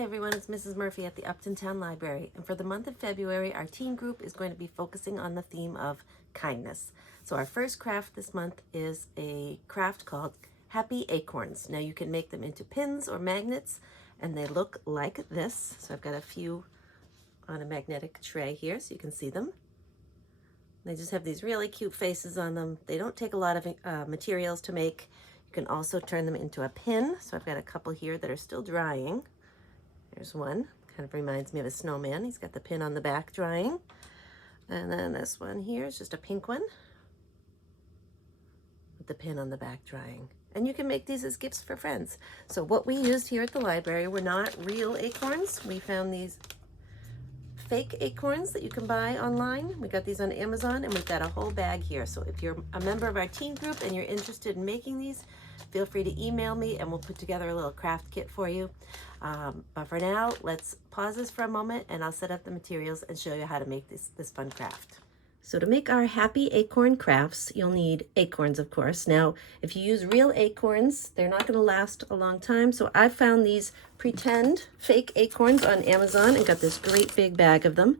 Hi everyone, it's Mrs. Murphy at the Upton Town Library, and for the month of February, our teen group is going to be focusing on the theme of kindness. So our first craft this month is a craft called Happy Acorns. Now you can make them into pins or magnets, and they look like this. So I've got a few on a magnetic tray here so you can see them. They just have these really cute faces on them. They don't take a lot of materials to make. You can also turn them into a pin. So I've got a couple here that are still drying. There's one, kind of reminds me of a snowman. He's got the pin on the back drying. And then this one here is just a pink one with the pin on the back drying. And you can make these as gifts for friends. So what we used here at the library were not real acorns. We found these fake acorns that you can buy online. We got these on Amazon, and we've got a whole bag here. So if you're a member of our teen group and you're interested in making these, feel free to email me and we'll put together a little craft kit for you. But for now, let's pause this for a moment and I'll set up the materials and show you how to make this fun craft. So to make our happy acorn crafts, you'll need acorns, of course. Now, if you use real acorns, they're not going to last a long time. So I found these pretend fake acorns on Amazon and got this great big bag of them.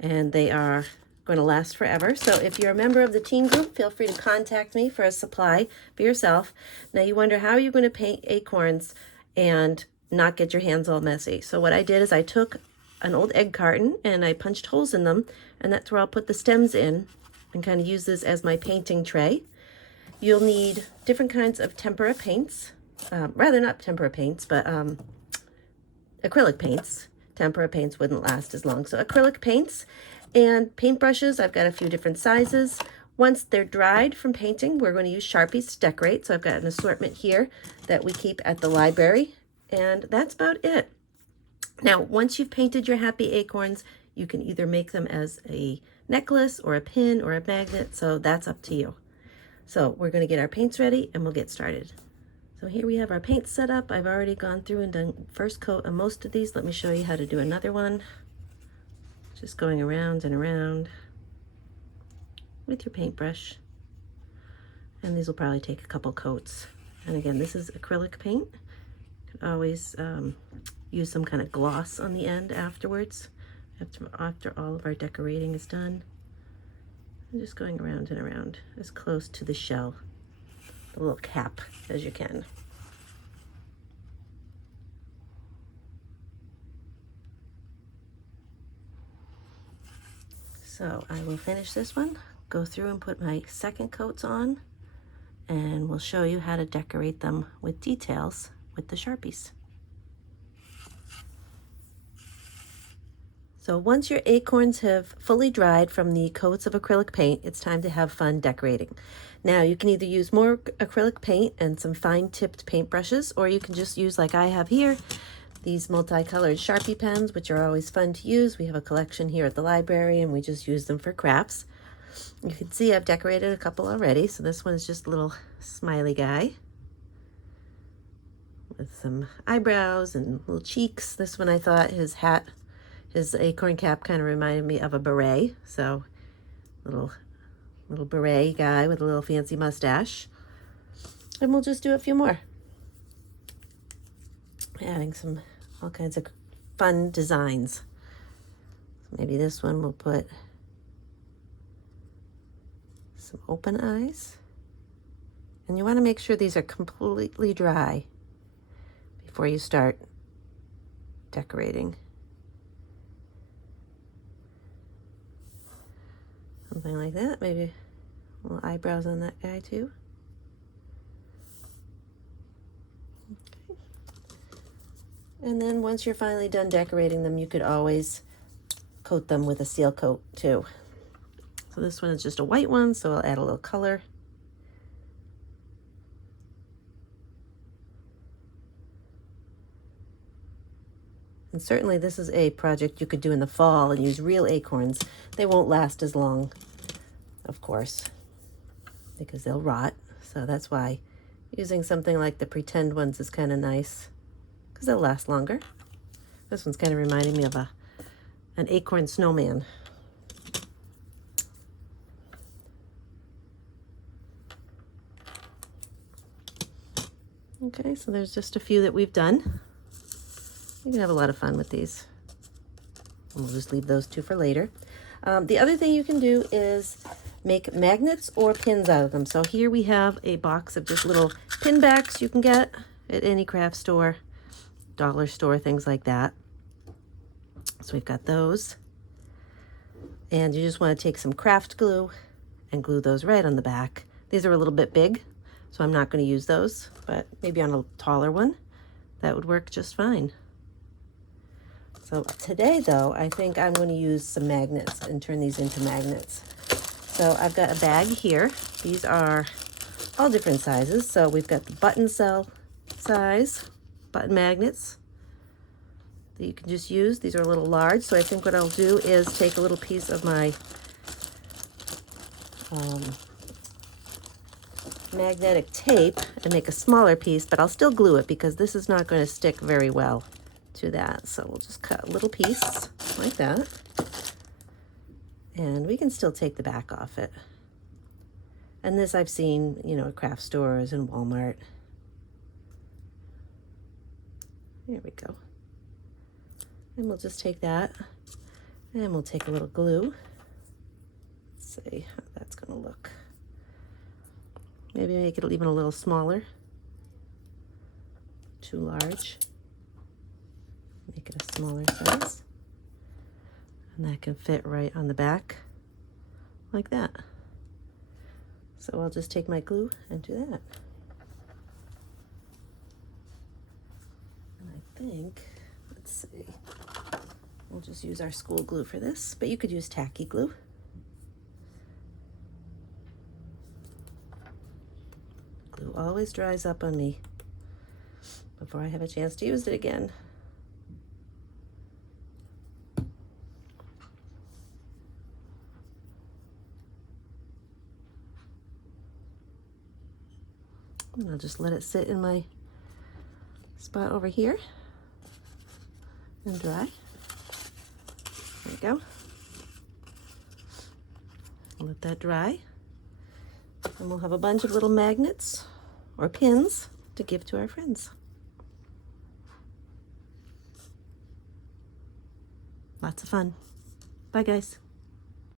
And they are going to last forever. So if you're a member of the teen group, feel free to contact me for a supply for yourself. Now you wonder, how are you going to paint acorns and not get your hands all messy? So what I did is I took an old egg carton and I punched holes in them, and that's where I'll put the stems in and kind of use this as my painting tray. You'll need different kinds of tempera paints, rather not tempera paints, but acrylic paints. Tempera paints wouldn't last as long. So acrylic paints and paintbrushes. I've got a few different sizes. Once they're dried from painting, we're going to use Sharpies to decorate. So I've got an assortment here that we keep at the library, and that's about it. Now, once you've painted your happy acorns, you can either make them as a necklace or a pin or a magnet, so that's up to you. So we're going to get our paints ready and we'll get started. So here we have our paints set up. I've already gone through and done first coat on most of these. Let me show you how to do another one. Just going around and around with your paintbrush. And these will probably take a couple coats. And again, this is acrylic paint. You can always use some kind of gloss on the end afterwards, after all of our decorating is done. I'm just going around and around as close to the shell, the little cap, as you can. So I will finish this one, go through and put my second coats on, and we'll show you how to decorate them with details with the Sharpies. So once your acorns have fully dried from the coats of acrylic paint, it's time to have fun decorating. Now you can either use more acrylic paint and some fine tipped paintbrushes, or you can just use, like I have here, these multicolored Sharpie pens, which are always fun to use. We have a collection here at the library and we just use them for crafts. You can see I've decorated a couple already. So this one is just a little smiley guy with some eyebrows and little cheeks. This one, I thought his acorn cap kind of reminded me of a beret. So little beret guy with a little fancy mustache. And we'll just do a few more. Adding all kinds of fun designs. So maybe this one we'll put some open eyes. And you want to make sure these are completely dry before you start decorating. Something like that. Maybe little eyebrows on that guy too. Okay. And then once you're finally done decorating them, you could always coat them with a seal coat too. So this one is just a white one, so I'll add a little color. And certainly this is a project you could do in the fall and use real acorns. They won't last as long, of course, because they'll rot. So that's why using something like the pretend ones is kind of nice, because they'll last longer. This one's kind of reminding me of an acorn snowman. Okay, so there's just a few that we've done. You can have a lot of fun with these. And we'll just leave those two for later. The other thing you can do is make magnets or pins out of them. So here we have a box of just little pin backs you can get at any craft store, dollar store, things like that. So we've got those. And you just want to take some craft glue and glue those right on the back. These are a little bit big, so I'm not going to use those, but maybe on a taller one, that would work just fine. So today, though, I think I'm going to use some magnets and turn these into magnets. So I've got a bag here. These are all different sizes. So we've got the button cell size button magnets that you can just use. These are a little large, so I think what I'll do is take a little piece of my magnetic tape and make a smaller piece, but I'll still glue it because this is not going to stick very well to that. So we'll just cut a little piece like that, and we can still take the back off it. And this I've seen, you know, at craft stores and Walmart. There we go. And we'll just take that and we'll take a little glue. Let's see how that's going to look. Maybe make it even a little smaller. Too large. Make it a smaller size. And that can fit right on the back like that. So I'll just take my glue and do that. And I think, let's see, we'll just use our school glue for this, but you could use tacky glue. Glue always dries up on me before I have a chance to use it again. And I'll just let it sit in my spot over here and dry. There we go. Let that dry. And we'll have a bunch of little magnets or pins to give to our friends. Lots of fun. Bye, guys.